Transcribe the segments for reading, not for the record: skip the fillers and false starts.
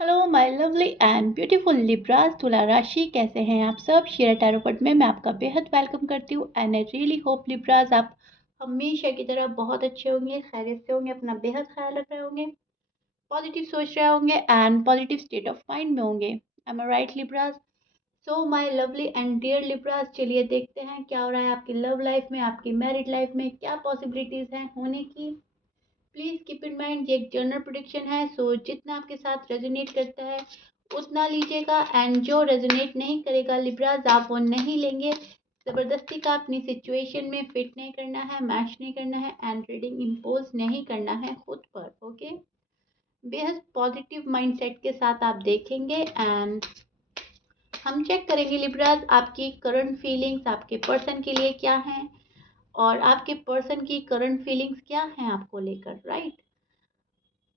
Hello my lovely and beautiful Libras तुला राशि, कैसे हैं आप सब। शेयर टैरोट में मैं आपका बेहद वेलकम करती हूँ and I really hope Libras आप हमेशा की तरह बहुत अच्छे होंगे, खैरियत से होंगे, अपना बेहद ख्याल रख रहे होंगे, पॉजिटिव सोच रहे होंगे and positive state of mind में होंगे। Am I right Libras? So my lovely and dear Libras, चलिए देखते हैं क्या हो रहा है आपकी लव लाइफ में, आपकी मैरिड लाइफ में क्या पॉसिबिलिटीज़ हैं होने की। प्लीज कीप इन माइंड ये एक जनरल प्रोडिक्शन है, सो जितना आपके साथ रेजोनेट करता है उतना लीजिएगा एंड जो रेजोनेट नहीं करेगा लिब्राज आप वो नहीं लेंगे। ज़बरदस्ती का अपनी सिचुएशन में फिट नहीं करना है, मैच नहीं करना है एंड रीडिंग इम्पोज नहीं करना है खुद पर। ओके, बेहद पॉजिटिव माइंडसेट के साथ आप देखेंगे एंड हम चेक करेंगे लिब्राज आपकी करंट फीलिंग्स आपके पर्सन के लिए क्या हैं और आपके पर्सन की करंट फीलिंग्स क्या हैं आपको लेकर, राइट।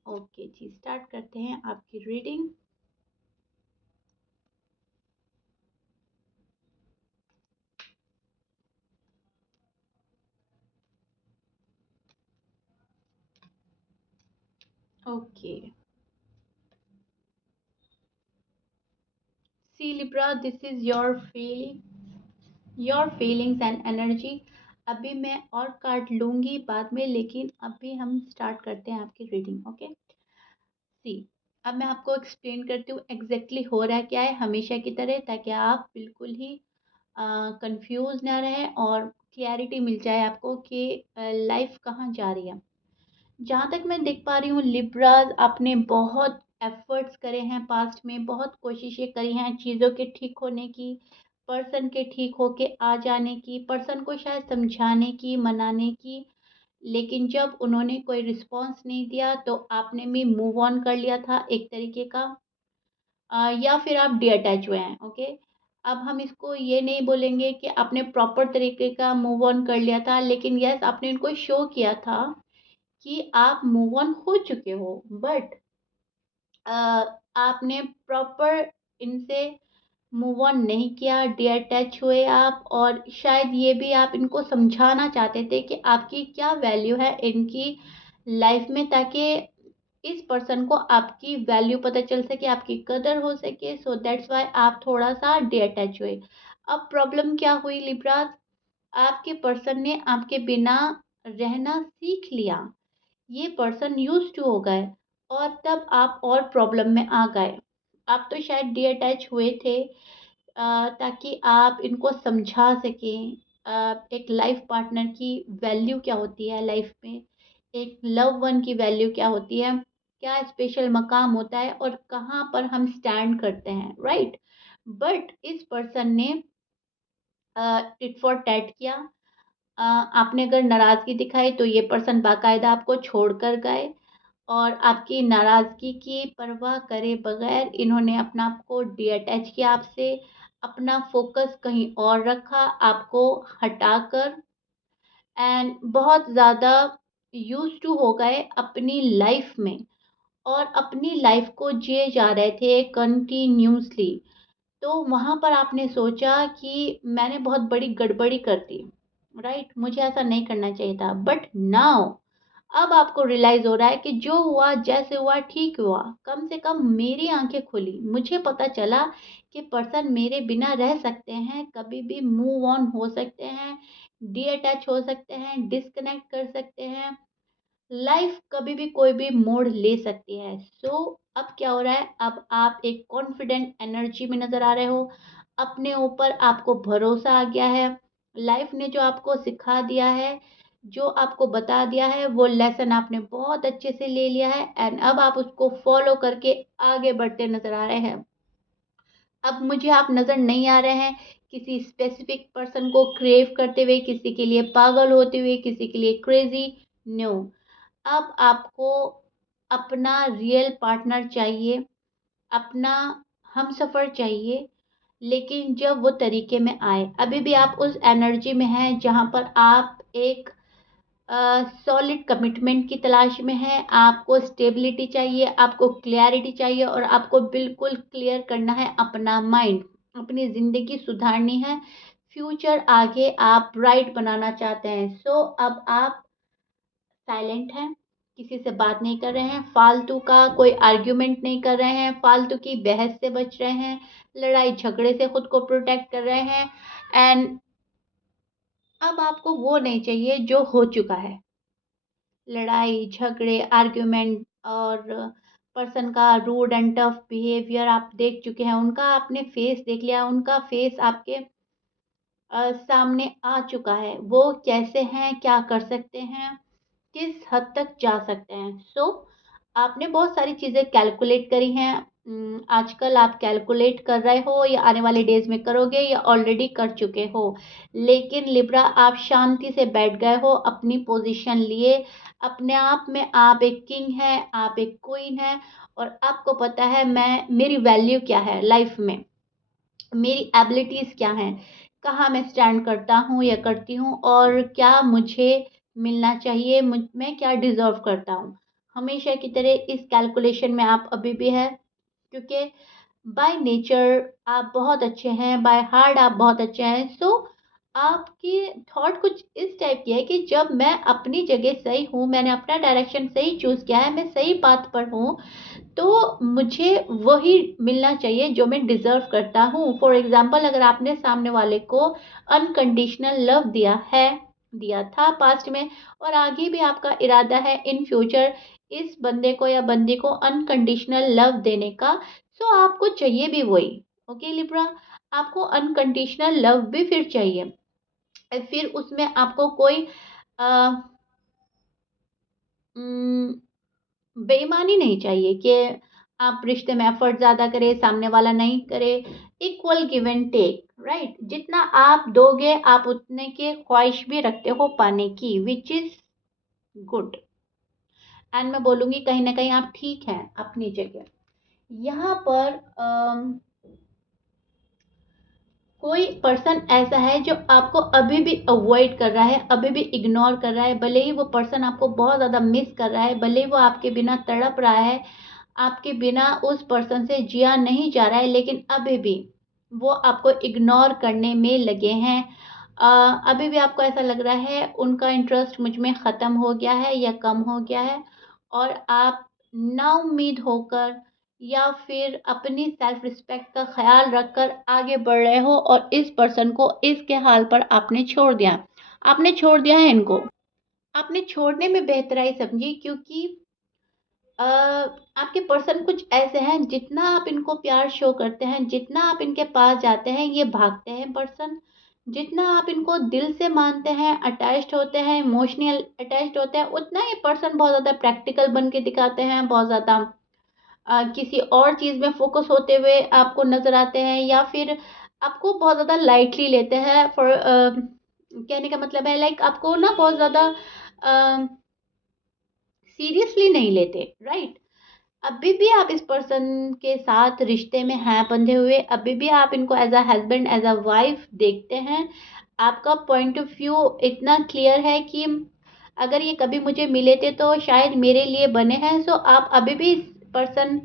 ओके जी, स्टार्ट करते हैं आपकी reading. Okay, see Libra, this is your feelings and energy. अभी मैं और कार्ड लूंगी बाद में, लेकिन अभी हम स्टार्ट करते हैं आपकी रीडिंग। ओके सी, अब मैं आपको एक्सप्लेन करती हूँ एग्जैक्टली हो रहा क्या है हमेशा की तरह, ताकि आप बिल्कुल ही कंफ्यूज ना रहें और क्लैरिटी मिल जाए आपको कि लाइफ कहाँ जा रही है। जहाँ तक मैं देख पा रही हूँ लिब्राज, आपने बहुत एफर्ट्स करे हैं पास्ट में, बहुत कोशिशें करी हैं चीज़ों के ठीक होने की, पर्सन के ठीक होके आ जाने की, पर्सन को शायद समझाने की, मनाने की, लेकिन जब उन्होंने कोई रिस्पॉन्स नहीं दिया तो आपने भी मूव ऑन कर लिया था एक तरीके का, या फिर आप डिअटैच हुए हैं। ओके, अब हम इसको ये नहीं बोलेंगे कि आपने प्रॉपर तरीके का मूव ऑन कर लिया था, लेकिन यस आपने इनको शो किया था कि आप मूव ऑन हो चुके हो, बट आपने प्रॉपर इनसे मूव ऑन नहीं किया, डिअटैच हुए आप, और शायद ये भी आप इनको समझाना चाहते थे कि आपकी क्या वैल्यू है इनकी लाइफ में, ताकि इस पर्सन को आपकी वैल्यू पता चल सके, आपकी कदर हो सके। सो दैट्स वाई आप थोड़ा सा डिअटैच हुए। अब प्रॉब्लम क्या हुई लिब्रास, आपके पर्सन ने आपके बिना रहना सीख लिया, ये पर्सन यूज टू हो गए और तब आप और प्रॉब्लम में आ गए। आप तो शायद डिअटैच हुए थे ताकि आप इनको समझा सकें एक लाइफ पार्टनर की वैल्यू क्या होती है लाइफ में, एक लव वन की वैल्यू क्या होती है, क्या स्पेशल मकाम होता है और कहाँ पर हम स्टैंड करते हैं, राइट। बट इस पर्सन ने टिट फॉर टैट किया। आपने अगर नाराज़गी दिखाई तो ये पर्सन बाकायदा आपको छोड़कर गए, और आपकी नाराज़गी की परवाह करे बगैर इन्होंने अपना आप को डिअटैच किया आपसे, अपना फोकस कहीं और रखा, आपको हटाकर, एंड बहुत ज़्यादा यूज टू हो गए अपनी लाइफ में और अपनी लाइफ को जिए जा रहे थे कंटिन्यूसली। तो वहाँ पर आपने सोचा कि मैंने बहुत बड़ी गड़बड़ी कर दी, राइट, मुझे ऐसा नहीं करना चाहिए था। बट नाउ अब आपको रियलाइज हो रहा है कि जो हुआ जैसे हुआ ठीक हुआ, कम से कम मेरी आंखें खुली, मुझे पता चला कि पर्सन मेरे बिना रह सकते हैं, कभी भी मूव ऑन हो सकते हैं, डीअटैच हो सकते हैं, डिस्कनेक्ट कर सकते हैं, लाइफ कभी भी कोई भी मोड़ ले सकती है। सो अब क्या हो रहा है, अब आप एक कॉन्फिडेंट एनर्जी में नज़र आ रहे हो, अपने ऊपर आपको भरोसा आ गया है, लाइफ ने जो आपको सिखा दिया है, जो आपको बता दिया है, वो लेसन आपने बहुत अच्छे से ले लिया है एंड अब आप उसको फॉलो करके आगे बढ़ते नज़र आ रहे हैं। अब मुझे आप नज़र नहीं आ रहे हैं किसी स्पेसिफिक पर्सन को क्रेव करते हुए, किसी के लिए पागल होते हुए, किसी के लिए क्रेजी। नो, अब आपको अपना रियल पार्टनर चाहिए, अपना हमसफ़र चाहिए, लेकिन जब वो तरीके में आए। अभी भी आप उस एनर्जी में हैं जहाँ पर आप एक सॉलिड कमिटमेंट की तलाश में हैं, आपको स्टेबिलिटी चाहिए, आपको क्लैरिटी चाहिए और आपको बिल्कुल क्लियर करना है अपना माइंड, अपनी ज़िंदगी सुधारनी है, फ्यूचर आगे आप ब्राइट बनाना चाहते हैं। सो अब आप साइलेंट हैं, किसी से बात नहीं कर रहे हैं, फालतू का कोई आर्ग्यूमेंट नहीं कर रहे हैं, फालतू की बहस से बच रहे हैं, लड़ाई झगड़े से खुद को प्रोटेक्ट कर रहे हैं। एंड अब आपको वो नहीं चाहिए जो हो चुका है, लड़ाई झगड़े आर्ग्यूमेंट और पर्सन का रूड एंड टफ बिहेवियर आप देख चुके हैं, उनका आपने फेस देख लिया, उनका फेस आपके सामने आ चुका है, वो कैसे हैं, क्या कर सकते हैं, किस हद तक जा सकते हैं। आपने बहुत सारी चीज़ें कैलकुलेट करी हैं। आजकल आप कैलकुलेट कर रहे हो या आने वाले डेज में करोगे या ऑलरेडी कर चुके हो, लेकिन लिब्रा आप शांति से बैठ गए हो अपनी पोजीशन लिए। अपने आप में आप एक किंग हैं, आप एक क्वीन हैं, और आपको पता है मैं मेरी वैल्यू क्या है लाइफ में, मेरी एबिलिटीज़ क्या हैं, कहाँ मैं स्टैंड करता हूँ या करती हूँ, और क्या मुझे मिलना चाहिए, मैं क्या डिज़र्व करता हूँ। हमेशा की तरह इस कैलकुलेशन में आप अभी भी है, क्योंकि बाय नेचर आप बहुत अच्छे हैं, बाय हार्ट आप बहुत अच्छे हैं। आपकी थॉट कुछ इस टाइप की है कि जब मैं अपनी जगह सही हूँ, मैंने अपना डायरेक्शन सही चूज़ किया है, मैं सही पाथ पर हूँ, तो मुझे वही मिलना चाहिए जो मैं डिज़र्व करता हूँ। फॉर एग्ज़ाम्पल, अगर आपने सामने वाले को अनकंडीशनल लव दिया है, दिया था पास्ट में, और आगे भी आपका इरादा है इन फ्यूचर इस बंदे को या बंदी को अनकंडीशनल लव देने का, आपको चाहिए भी वही। ओके लिब्रा, आपको अनकंडीशनल लव भी फिर चाहिए। फिर उसमें आपको कोई अ, उम, बेईमानी नहीं चाहिए कि आप रिश्ते में एफर्ट ज़्यादा करें, सामने वाला नहीं करे। Equal give and take, right? जितना आप दोगे आप उतने की ख्वाहिश भी रखते हो पाने की, विच इज़ गुड। एंड मैं बोलूँगी कहीं न कहीं आप ठीक हैं अपनी जगह। यहाँ पर कोई पर्सन ऐसा है जो आपको अभी भी अवॉइड कर रहा है, अभी भी इग्नोर कर रहा है, भले ही वो पर्सन आपको बहुत ज़्यादा मिस कर रहा है, भले ही वो आपके बिना तड़प रहा है, आपके बिना उस पर्सन से जिया नहीं जा रहा है, लेकिन अभी भी वो आपको इग्नोर करने में लगे हैं। अभी भी आपको ऐसा लग रहा है उनका इंटरेस्ट मुझ में ख़त्म हो गया है या कम हो गया है, और आप नाउम्मीद होकर या फिर अपनी सेल्फ रिस्पेक्ट का ख्याल रखकर आगे बढ़ रहे हो, और इस पर्सन को इसके हाल पर आपने छोड़ दिया। आपने छोड़ दिया है इनको। आपने छोड़ने में बेहतराई समझी, क्योंकि आपके पर्सन कुछ ऐसे हैं, जितना आप इनको प्यार शो करते हैं, जितना आप इनके पास जाते हैं, ये भागते हैं पर्सन। जितना आप इनको दिल से मानते हैं, अटैच्ड होते हैं, इमोशनल अटैच्ड होते हैं, उतना ये पर्सन बहुत ज़्यादा प्रैक्टिकल बन के दिखाते हैं, बहुत ज़्यादा किसी और चीज़ में फ़ोकस होते हुए आपको नज़र आते हैं, या फिर आपको बहुत ज़्यादा लाइटली लेते हैं। कहने का मतलब है लाइक आपको ना बहुत ज़्यादा सीरियसली नहीं लेते, राइट? अभी भी आप इस पर्सन के साथ रिश्ते में हैं बंधे हुए, अभी भी आप इनको as a husband as a wife देखते हैं। आपका पॉइंट ऑफ व्यू इतना क्लियर है कि अगर ये कभी मुझे मिले थे तो शायद मेरे लिए बने हैं। आप अभी भी इस पर्सन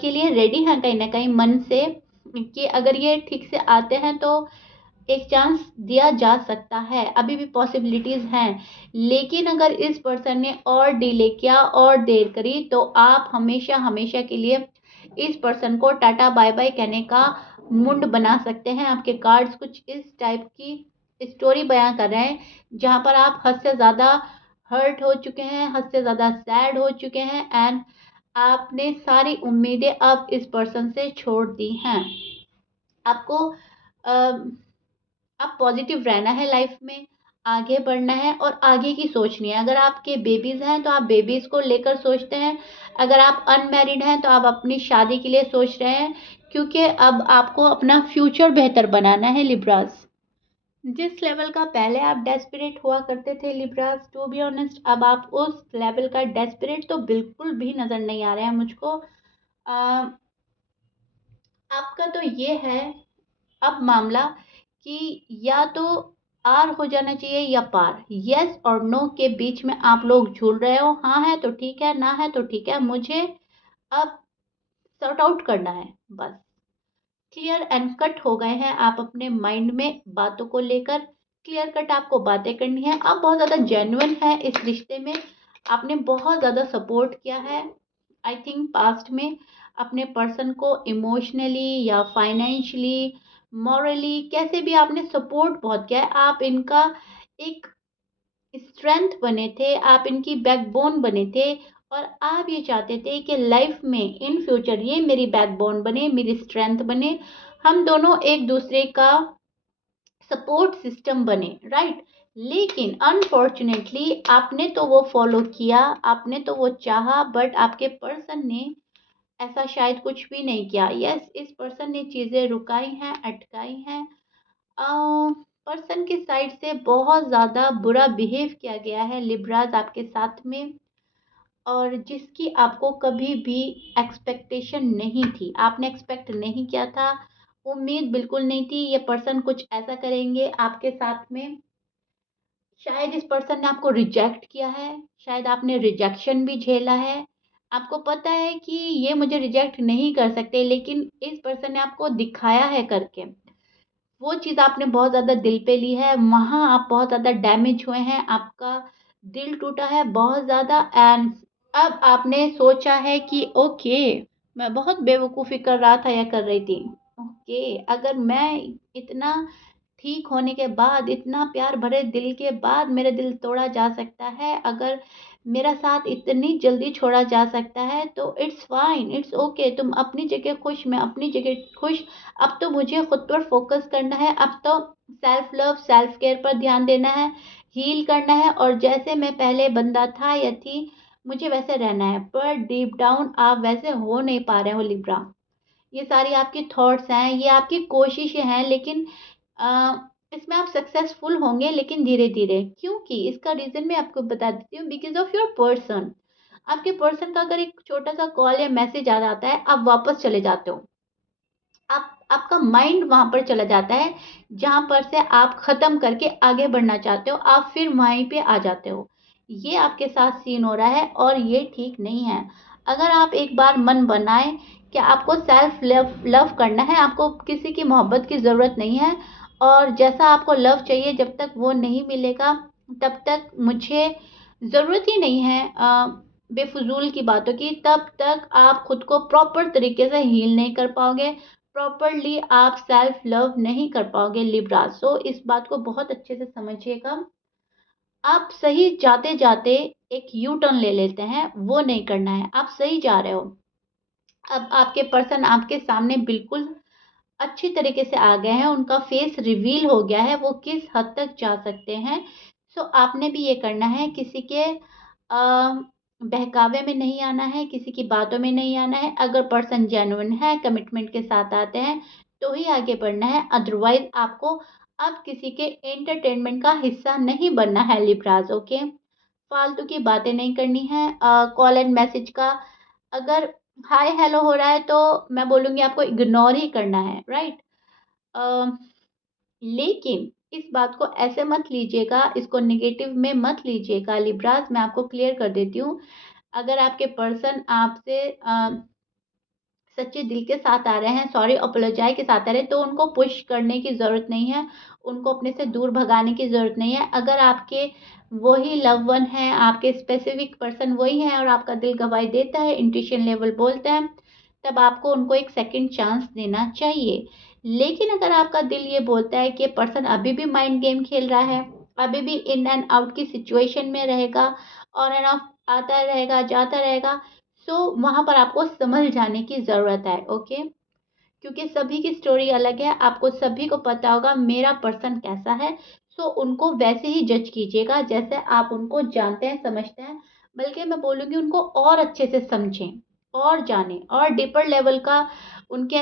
के लिए रेडी हैं कहीं ना कहीं मन से, कि अगर ये ठीक से आते हैं तो एक चांस दिया जा सकता है, अभी भी पॉसिबिलिटीज़ हैं। लेकिन अगर इस पर्सन ने और डिले किया और देर करी, तो आप हमेशा हमेशा के लिए इस पर्सन को टाटा बाय बाय कहने का मुंड बना सकते हैं। आपके कार्ड्स कुछ इस टाइप की स्टोरी बयां कर रहे हैं, जहां पर आप हद से ज़्यादा हर्ट हो चुके हैं, हद से ज़्यादा सैड हो चुके हैं, एंड आपने सारी उम्मीदें अब इस पर्सन से छोड़ दी हैं। आपको अब पॉजिटिव रहना है लाइफ में, आगे बढ़ना है और आगे की सोचनी है। अगर आपके बेबीज़ हैं तो आप बेबीज़ को लेकर सोचते हैं, अगर आप अनमैरिड हैं तो आप अपनी शादी के लिए सोच रहे हैं, क्योंकि अब आपको अपना फ्यूचर बेहतर बनाना है लिब्रास। जिस लेवल का पहले आप डेस्परेट हुआ करते थे लिब्रास, टू बी ऑनेस्ट अब आप उस लेवल का डेस्परेट तो बिल्कुल भी नज़र नहीं आ रहे हैं मुझको। अ, आपका तो ये है अब मामला कि या तो आर हो जाना चाहिए या पार, यस और नो के बीच में आप लोग झूल रहे हो। हाँ है तो ठीक है, ना है तो ठीक है, मुझे अब सॉर्ट आउट करना है बस। क्लियर एंड कट हो गए हैं आप अपने माइंड में बातों को लेकर, क्लियर कट आपको बातें करनी है, आप बहुत ज़्यादा जेन्युइन है इस रिश्ते में। आपने बहुत ज़्यादा सपोर्ट किया है आई थिंक पास्ट में अपने पर्सन को इमोशनली या फाइनेंशियली, मॉरली, कैसे भी आपने सपोर्ट बहुत किया है। आप इनका एक स्ट्रेंथ बने थे, आप इनकी बैकबोन बने थे और आप ये चाहते थे कि लाइफ में इन फ्यूचर ये मेरी बैकबोन बने, मेरी स्ट्रेंथ बने, हम दोनों एक दूसरे का सपोर्ट सिस्टम बने, राइट। लेकिन अनफॉर्चुनेटली आपने तो वो फॉलो किया, आपने तो वो चाहा, बट आपके पर्सन ने ऐसा शायद कुछ भी नहीं किया। यस, इस पर्सन ने चीज़ें रुकाई हैं, अटकाई हैं। पर्सन की साइड से बहुत ज़्यादा बुरा बिहेव किया गया है लिब्राज आपके साथ में, और जिसकी आपको कभी भी एक्सपेक्टेशन नहीं थी, आपने एक्सपेक्ट नहीं किया था, उम्मीद बिल्कुल नहीं थी ये पर्सन कुछ ऐसा करेंगे आपके साथ में। शायद इस पर्सन ने आपको रिजेक्ट किया है, शायद आपने रिजेक्शन भी झेला है। आपको पता है कि ये मुझे रिजेक्ट नहीं कर सकते, लेकिन इस पर्सन ने आपको दिखाया है करके। वो चीज़ आपने बहुत ज़्यादा दिल पे ली है, वहाँ आप बहुत ज़्यादा डैमेज हुए हैं, आपका दिल टूटा है बहुत ज़्यादा। एंड अब आपने सोचा है कि ओके, मैं बहुत बेवकूफ़ी कर रहा था या कर रही थी। ओके, अगर मैं इतना ठीक होने के बाद, इतना प्यार भरे दिल के बाद मेरा दिल तोड़ा जा सकता है, अगर मेरा साथ इतनी जल्दी छोड़ा जा सकता है, तो इट्स फाइन, इट्स ओके। तुम अपनी जगह खुश, मैं अपनी जगह खुश। अब तो मुझे खुद पर फोकस करना है, अब तो सेल्फ लव, सेल्फ केयर पर ध्यान देना है, हील करना है, और जैसे मैं पहले बंदा था या थी, मुझे वैसे रहना है। पर डीप डाउन आप वैसे हो नहीं पा रहे हो लिब्रा। ये सारी आपकी थॉट्स हैं, ये आपकी कोशिशें हैं, लेकिन अ, इसमें आप सक्सेसफुल होंगे, लेकिन धीरे धीरे। क्योंकि इसका रीज़न मैं आपको बता देती हूँ, बिकॉज ऑफ योर पर्सन। आपके पर्सन का अगर एक छोटा सा कॉल या मैसेज आ जाता है, आप वापस चले जाते हो। आपका माइंड वहाँ पर चला जाता है जहाँ पर से आप ख़त्म करके आगे बढ़ना चाहते हो, आप फिर वहीं पे आ जाते हो। ये आपके साथ सीन हो रहा है और ये ठीक नहीं है। अगर आप एक बार मन बनाएं कि आपको सेल्फ लव लव करना है, आपको किसी की मोहब्बत की ज़रूरत नहीं है, और जैसा आपको लव चाहिए जब तक वो नहीं मिलेगा, तब तक मुझे ज़रूरत ही नहीं है बेफजूल की बातों की। तब तक आप खुद को प्रॉपर तरीके से हील नहीं कर पाओगे, प्रॉपरली आप सेल्फ लव नहीं कर पाओगे लिब्रा। सो इस बात को बहुत अच्छे से समझिएगा। आप सही जाते जाते एक यू टर्न ले लेते हैं, वो नहीं करना है। आप सही जा रहे हो, अब आपके पर्सन आपके सामने बिल्कुल अच्छी तरीके से आ गए हैं, उनका फेस रिवील हो गया है, वो किस हद तक जा सकते हैं। सो आपने भी ये करना है, किसी के बहकावे में नहीं आना है, किसी की बातों में नहीं आना है। अगर पर्सन जेन्युइन है, कमिटमेंट के साथ आते हैं, तो ही आगे बढ़ना है, अदरवाइज आपको अब किसी के एंटरटेनमेंट का हिस्सा नहीं बनना है लिब्राज। ओके, फालतू की बातें नहीं करनी है। कॉल एंड मैसेज का अगर हाय हेलो हो रहा है, तो मैं बोलूँगी आपको इग्नोर ही करना है, राइट। लेकिन इस बात को ऐसे मत लीजिएगा, इसको नेगेटिव में मत लीजिएगा लिब्राज। मैं आपको क्लियर कर देती हूँ, अगर आपके पर्सन आपसे सच्चे दिल के साथ आ रहे हैं, सॉरी अपोलोजाइज के साथ आ रहे हैं, तो उनको पुश करने की ज़रूरत नहीं है, उनको अपने से दूर भगाने की ज़रूरत नहीं है। अगर आपके वही लव वन हैं, आपके स्पेसिफिक पर्सन वही हैं और आपका दिल गवाही देता है, इंट्यूशन लेवल बोलता है, तब आपको उनको एक सेकंड चांस देना चाहिए। लेकिन अगर आपका दिल ये बोलता है कि पर्सन अभी भी माइंड गेम खेल रहा है, अभी भी इन एंड आउट की सिचुएशन में रहेगा, ऑन एंड ऑफ आता रहेगा, जाता रहेगा, सो वहाँ पर आपको समझ जाने की ज़रूरत है। ओके, क्योंकि सभी की स्टोरी अलग है, आपको सभी को पता होगा मेरा पर्सन कैसा है। सो उनको वैसे ही जज कीजिएगा जैसे आप उनको जानते हैं, समझते हैं। बल्कि मैं बोलूँगी उनको और अच्छे से समझें और जानें, और डीपर लेवल का उनके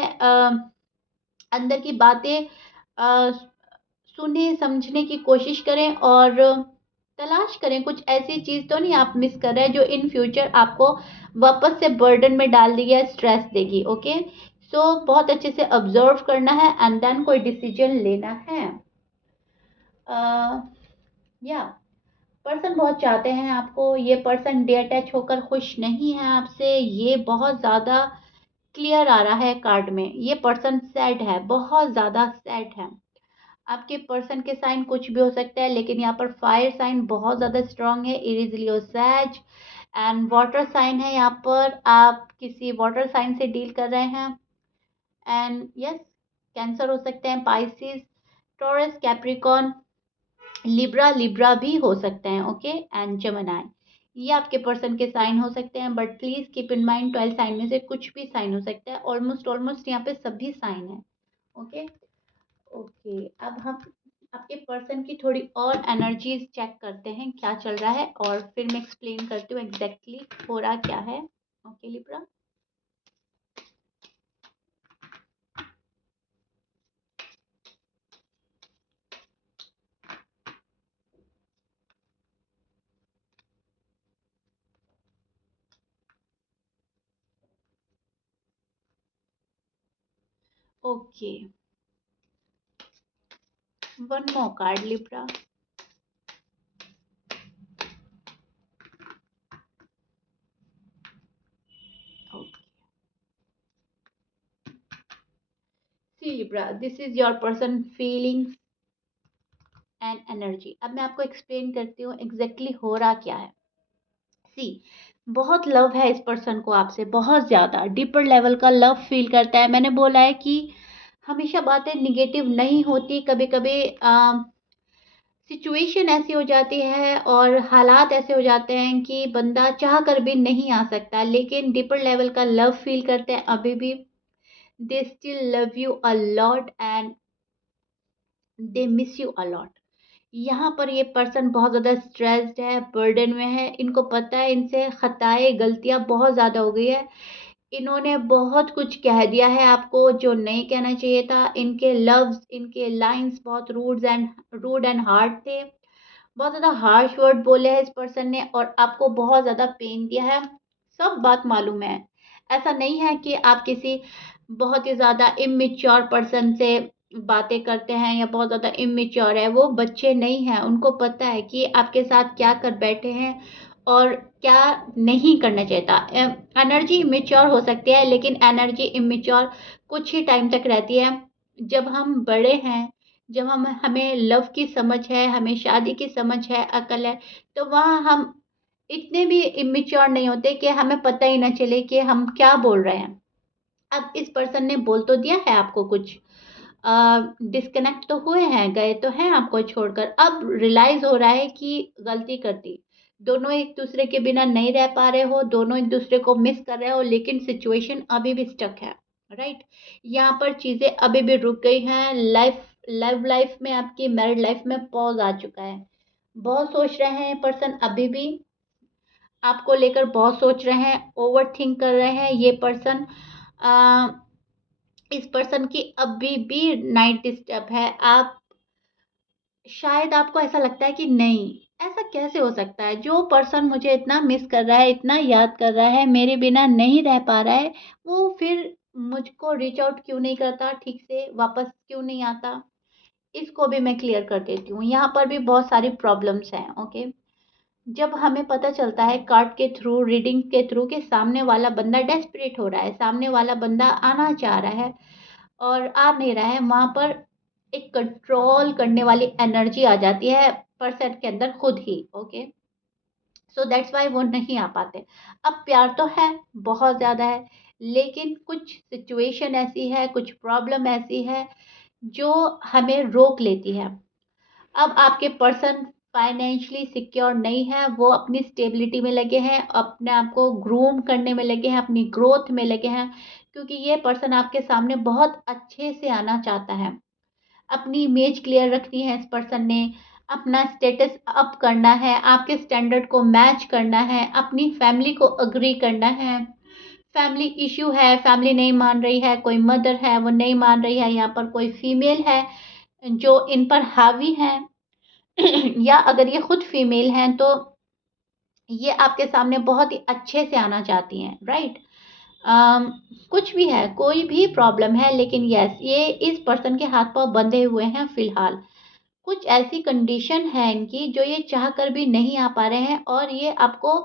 अंदर की बातें अ, सुने समझने की कोशिश करें, और तलाश करें कुछ ऐसी चीज़ तो नहीं आप मिस कर रहे हैं जो इन फ्यूचर आपको वापस से बर्डन में डाल देगी या स्ट्रेस देगी। ओके, सो बहुत अच्छे से ऑब्जर्व करना है एंड देन कोई डिसीजन लेना है। या पर्सन बहुत चाहते हैं आपको, ये पर्सन डिटैच होकर खुश नहीं है आपसे, ये बहुत ज़्यादा क्लियर आ रहा है कार्ड में। ये पर्सन सैड है, बहुत ज़्यादा सैड है। आपके पर्सन के साइन कुछ भी हो सकता है, लेकिन यहाँ पर फायर साइन बहुत ज़्यादा स्ट्रांग है, एरीज, लियो, सैज। एंड वाटर साइन है, यहाँ पर आप किसी वाटर साइन से डील कर रहे हैं। एंड यस, कैंसर हो सकते हैं, Pisces, taurus, Capricorn, Libra, Libra भी हो सकते हैं, ओके, एंड जेमिनी। ये आपके पर्सन के साइन हो सकते हैं, but please keep in mind 12 sign में से कुछ भी साइन हो सकता है। ऑलमोस्ट ऑलमोस्ट यहाँ पे सभी साइन है, ओके। ओके, अब हम आपके पर्सन की थोड़ी और एनर्जीज चेक करते हैं क्या चल रहा है, और फिर मैं एक्सप्लेन करती हूँ एग्जैक्टली हो रहा क्या है, okay Libra. Okay, one more card Libra. Okay, see Libra, this is your person feelings and energy. अब मैं आपको एक्सप्लेन करती हूँ एग्जैक्टली हो रहा क्या है। सी, बहुत लव है इस पर्सन को आपसे, बहुत ज़्यादा डीपर लेवल का लव फील करता है। मैंने बोला है कि हमेशा बातें निगेटिव नहीं होती, कभी कभी सिचुएशन ऐसी हो जाती है और हालात ऐसे हो जाते हैं कि बंदा चाह कर भी नहीं आ सकता, लेकिन डीपर लेवल का लव फील करते हैं अभी भी। They still love you a lot and they miss you a lot. यहाँ पर ये पर्सन बहुत ज़्यादा स्ट्रेस्ड है, बर्डन में है, इनको पता है इनसे खताएं गलतियाँ बहुत ज़्यादा हो गई है। इन्होंने बहुत कुछ कह दिया है आपको जो नहीं कहना चाहिए था। इनके लव्स, इनके लाइंस बहुत रूड एंड हार्ड थे। बहुत ज़्यादा हार्श वर्ड बोले हैं इस पर्सन ने, और आपको बहुत ज़्यादा पेन दिया है। सब बात मालूम है। ऐसा नहीं है कि आप किसी बहुत ही ज़्यादा इमेच्योर पर्सन से बातें करते हैं या बहुत ज़्यादा इमेच्योर है। वो बच्चे नहीं हैं, उनको पता है कि आपके साथ क्या कर बैठे हैं और क्या नहीं करना चाहता। एनर्जी इमेच्योर हो सकती है, लेकिन एनर्जी इमेच्योर कुछ ही टाइम तक रहती है। जब हम बड़े हैं, जब हमें लव की समझ है, हमें शादी की समझ है, अकल है, तो वहाँ हम इतने भी इमेच्योर नहीं होते कि हमें पता ही ना चले कि हम क्या बोल रहे हैं। अब इस पर्सन ने बोल तो दिया है आपको कुछ, डिस्कनेक्ट तो हुए हैं, गए तो हैं आपको छोड़कर। अब रियलाइज हो रहा है कि गलती कर दी। दोनों एक दूसरे के बिना नहीं रह पा रहे हो, दोनों एक दूसरे को मिस कर रहे हो, लेकिन सिचुएशन अभी भी स्टक है, राइट। यहाँ पर चीज़ें अभी भी रुक गई हैं। लव लाइफ में, आपकी मैरिड लाइफ में पॉज आ चुका है। बहुत सोच रहे हैं पर्सन, अभी भी आपको लेकर बहुत सोच रहे हैं, ओवर थिंक कर रहे हैं ये पर्सन। इस पर्सन की अभी भी नाइट डिस्टर्ब है। आप शायद, आपको ऐसा लगता है कि नहीं, ऐसा कैसे हो सकता है, जो पर्सन मुझे इतना मिस कर रहा है, इतना याद कर रहा है, मेरे बिना नहीं रह पा रहा है, वो फिर मुझको रीच आउट क्यों नहीं करता, ठीक से वापस क्यों नहीं आता। इसको भी मैं क्लियर कर देती हूँ। यहाँ पर भी बहुत सारी प्रॉब्लम्स हैं, ओके। जब हमें पता चलता है कार्ड के थ्रू, रीडिंग के थ्रू, कि सामने वाला बंदा डेस्परेट हो रहा है, सामने वाला बंदा आना चाह रहा है और आ नहीं रहा है, वहाँ पर एक कंट्रोल करने वाली एनर्जी आ जाती है पर्सन के अंदर खुद ही, ओके। सो दैट्स वाई वो नहीं आ पाते। अब प्यार तो है, बहुत ज़्यादा है, लेकिन कुछ सिचुएशन ऐसी है, कुछ प्रॉब्लम ऐसी है जो हमें रोक लेती है। अब आपके पर्सन फाइनेंशियली सिक्योर नहीं है, वो अपनी स्टेबिलिटी में लगे हैं, अपने आप को ग्रूम करने में लगे हैं, अपनी ग्रोथ में लगे हैं, क्योंकि ये पर्सन आपके सामने बहुत अच्छे से आना चाहता है। अपनी इमेज क्लियर रखनी है इस पर्सन ने, अपना स्टेटस अप करना है, आपके स्टैंडर्ड को मैच करना है, अपनी फैमिली को अग्री करना है। फैमिली इश्यू है, फैमिली नहीं मान रही है, कोई मदर है वो नहीं मान रही है, यहाँ पर कोई फीमेल है जो इन पर हावी है या अगर ये खुद फीमेल हैं तो ये आपके सामने बहुत ही अच्छे से आना चाहती हैं, राइट। कुछ भी है, कोई भी प्रॉब्लम है, लेकिन यस, ये इस पर्सन के हाथ पांव बंधे हुए हैं फिलहाल। कुछ ऐसी कंडीशन है इनकी जो ये चाह कर भी नहीं आ पा रहे हैं, और ये आपको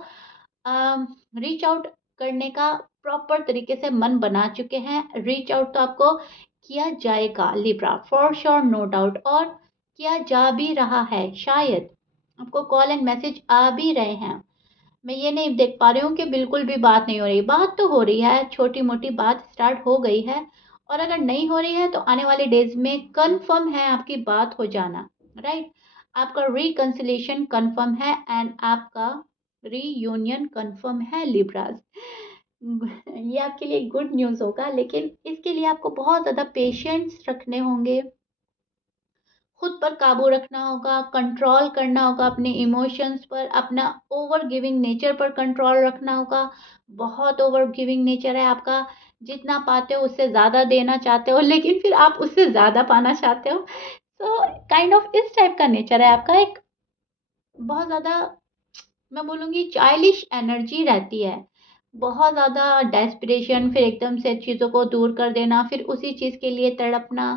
रीच आउट करने का प्रॉपर तरीके से मन बना चुके हैं। रीच आउट तो आपको किया जाएगा Libra, for sure, no doubt. और किया जा भी रहा है, शायद आपको कॉल एंड मैसेज आ भी रहे हैं। मैं ये नहीं देख पा रही हूँ कि बिल्कुल भी बात नहीं हो रही, बात तो हो रही है, छोटी-मोटी बात स्टार्ट हो गई है और अगर नहीं हो रही है तो आने वाले डेज़ में कन्फर्म है आपकी बात हो जाना, राइट? आपका रिकन्सिलिएशन कन्फर्म है एंड आपका रीयूनियन कन्फर्म है लिब्रास। ये आपके लिए गुड न्यूज़ होगा, लेकिन इसके लिए आपको बहुत ज़्यादा पेशेंस रखने होंगे, खुद पर काबू रखना होगा, कंट्रोल करना होगा अपने इमोशंस पर, अपना ओवर गिविंग नेचर पर कंट्रोल रखना होगा। बहुत ओवर गिविंग नेचर है आपका, जितना पाते हो उससे ज़्यादा देना चाहते हो, लेकिन फिर आप उससे ज़्यादा पाना चाहते हो। सो काइंड ऑफ इस टाइप का नेचर है आपका, एक बहुत ज़्यादा मैं बोलूँगी चाइल्डिश एनर्जी रहती है। बहुत ज़्यादा डेस्परेशन, फिर एकदम से चीज़ों को दूर कर देना, फिर उसी चीज़ के लिए तड़पना।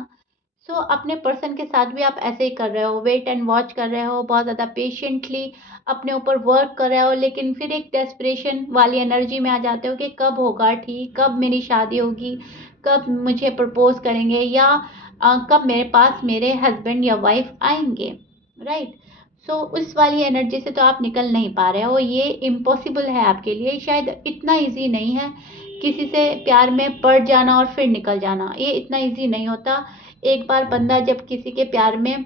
सो अपने पर्सन के साथ भी आप ऐसे ही कर रहे हो, वेट एंड वॉच कर रहे हो, बहुत ज़्यादा पेशेंटली अपने ऊपर वर्क कर रहे हो, लेकिन फिर एक डेस्परेशन वाली एनर्जी में आ जाते हो कि कब होगा ठीक, कब मेरी शादी होगी, कब मुझे प्रपोज़ करेंगे या कब मेरे पास मेरे हस्बैंड या वाइफ़ आएँगे, राइट? सो उस वाली एनर्जी से तो आप निकल नहीं पा रहे हो, ये इम्पॉसिबल है आपके लिए, शायद इतना ईज़ी नहीं है, किसी से प्यार में पड़ जाना और फिर निकल जाना, ये इतना ईज़ी नहीं होता। एक बार बंदा जब किसी के प्यार में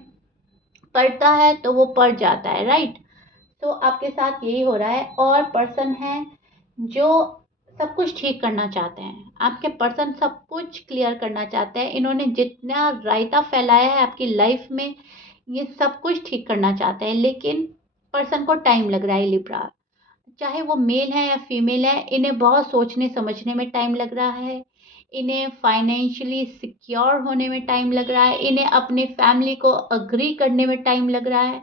पड़ता है तो वो पड़ जाता है, राइट? तो आपके साथ यही हो रहा है और पर्सन है जो सब कुछ ठीक करना चाहते हैं। आपके पर्सन सब कुछ क्लियर करना चाहते हैं। इन्होंने जितना रायता फैलाया है आपकी लाइफ में, ये सब कुछ ठीक करना चाहते हैं, लेकिन पर्सन को टाइम लग रहा है लिब्रा। चाहे वो मेल है या फीमेल है, इन्हें बहुत सोचने समझने में टाइम लग रहा है, इन्हें फाइनेंशियली सिक्योर होने में टाइम लग रहा है, इन्हें अपनी फैमिली को एग्री करने में टाइम लग रहा है,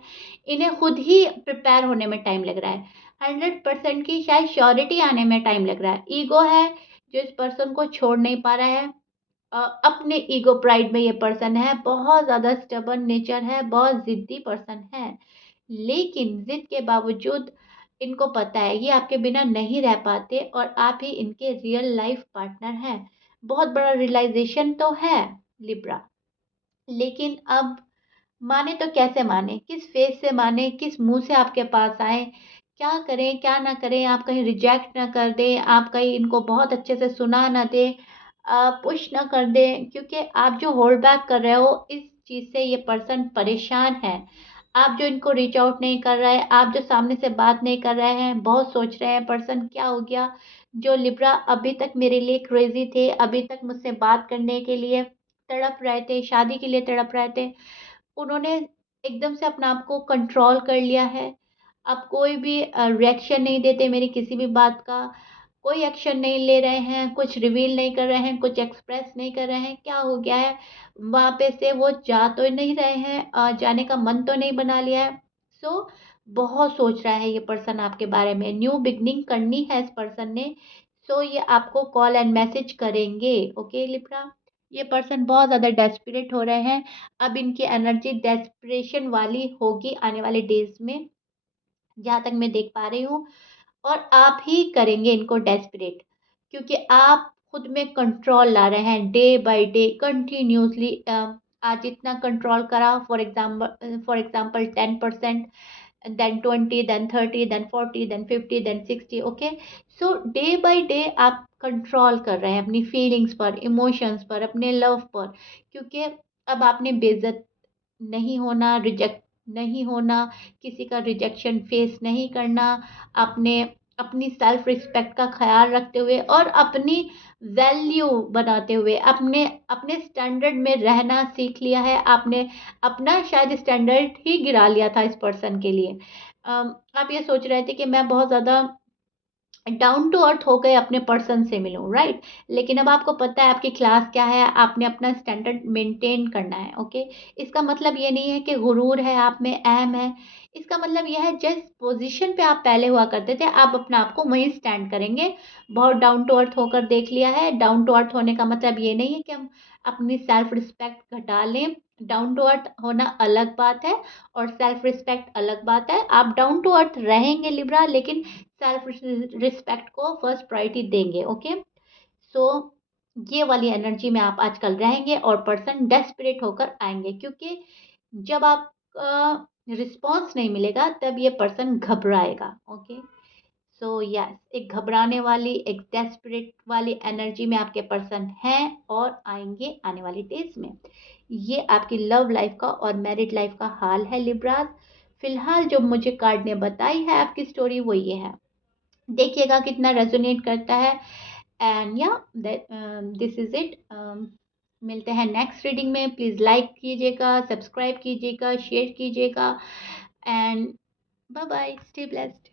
इन्हें खुद ही प्रिपेयर होने में टाइम लग रहा है। 100% की शायद श्योरिटी आने में टाइम लग रहा है। ईगो है जो इस पर्सन को छोड़ नहीं पा रहा है। अपने ईगो प्राइड में ये पर्सन है, बहुत ज़्यादा स्टबर्न नेचर है, बहुत ज़िद्दी पर्सन है। लेकिन ज़िद के बावजूद इनको पता है ये आपके बिना नहीं रह पाते और आप ही इनके रियल लाइफ पार्टनर हैं। बहुत बड़ा रियलाइज़ेशन तो है लिब्रा, लेकिन अब माने तो कैसे माने? किस फेस से माने? किस मुँह से आपके पास आएँ? क्या करें, क्या ना करें? आप कहीं रिजेक्ट ना कर दें, आप कहीं इनको बहुत अच्छे से सुना ना दें, पुश ना कर दें, क्योंकि आप जो होल्ड बैक कर रहे हो, इस चीज़ से ये पर्सन परेशान है। आप जो इनको रीच आउट नहीं कर रहे, आप जो सामने से बात नहीं कर रहे हैं, बहुत सोच रहे हैं पर्सन क्या हो गया? जो लिब्रा अभी तक मेरे लिए क्रेज़ी थे, अभी तक मुझसे बात करने के लिए तड़प रहे थे, शादी के लिए तड़प रहे थे, उन्होंने एकदम से अपने आप को कंट्रोल कर लिया है। अब कोई भी रिएक्शन नहीं देते मेरी किसी भी बात का, कोई एक्शन नहीं ले रहे हैं, कुछ रिवील नहीं कर रहे हैं, कुछ एक्सप्रेस नहीं कर रहे हैं, क्या हो गया है? वहाँ पे से वो जा तो नहीं रहे हैं, जाने का मन तो नहीं बना लिया है। सो बहुत सोच रहा है ये पर्सन आपके बारे में, न्यू बिगिनिंग करनी है इस पर्सन ने, सो ये आपको कॉल एंड मैसेज करेंगे, ओके लिब्रा? ये पर्सन बहुत ज़्यादा डेस्परेट हो रहे हैं, अब इनकी एनर्जी डेस्परेशन वाली होगी आने वाले डेज़ में, जहाँ तक मैं देख पा रही हूँ। और आप ही करेंगे इनको डेस्परेट, क्योंकि आप खुद में कंट्रोल ला रहे हैं डे बाय डे कंटिन्यूअसली। आज इतना कंट्रोल करा, for example 10%, then 20, then 30, then 40, then 50, then 60, okay? So day by day आप कंट्रोल कर रहे हैं अपनी फीलिंग्स पर, इमोशंस पर, अपने लव पर, क्योंकि अब आपने बेइज्जत नहीं होना, रिजेक्ट नहीं होना, किसी का रिजेक्शन फेस नहीं करना, आपने अपनी सेल्फ रिस्पेक्ट का ख़्याल रखते हुए और अपनी वैल्यू बनाते हुए अपने अपने स्टैंडर्ड में रहना सीख लिया है। आपने अपना शायद स्टैंडर्ड ही गिरा लिया था इस पर्सन के लिए। आप ये सोच रहे थे कि मैं बहुत ज़्यादा डाउन टू अर्थ हो गए अपने पर्सन से मिलूँ, राइट? लेकिन अब आपको पता है आपकी क्लास क्या है, आपने अपना स्टैंडर्ड मेंटेन करना है, ओके? इसका मतलब ये नहीं है कि गुरूर है आप में, अहम है। इसका मतलब ये है जिस पोज़ीशन पे आप पहले हुआ करते थे, आप अपने आप को वहीं स्टैंड करेंगे। बहुत डाउन टू अर्थ होकर देख लिया है। डाउन टू अर्थ होने का मतलब ये नहीं है कि हम अपनी सेल्फ रिस्पेक्ट घटा लें। डाउन टू अर्थ होना अलग बात है और सेल्फ रिस्पेक्ट अलग बात है। आप डाउन टू अर्थ रहेंगे लिब्रा, लेकिन सेल्फ रिस्पेक्ट को फर्स्ट प्रायोरिटी देंगे, ओके? सो ये वाली एनर्जी में आप आजकल रहेंगे और पर्सन डेस्परेट होकर आएंगे, क्योंकि जब आपका रिस्पॉन्स नहीं मिलेगा तब ये पर्सन घबराएगा। ओके, सो यस, एक घबराने वाली, एक डेस्परेट वाली एनर्जी में आपके पर्सन हैं और आएंगे आने वाली डेज में। ये आपकी लव लाइफ का और मैरिड लाइफ का हाल है लिब्रास। फिलहाल जो मुझे कार्ड ने बताई है आपकी स्टोरी वो ये है। देखिएगा कितना रेजोनेट करता है। एंड या दिस इज इट। मिलते हैं नेक्स्ट रीडिंग में। प्लीज़ लाइक कीजिएगा, सब्सक्राइब कीजिएगा, शेयर कीजिएगा and bye bye, stay blessed.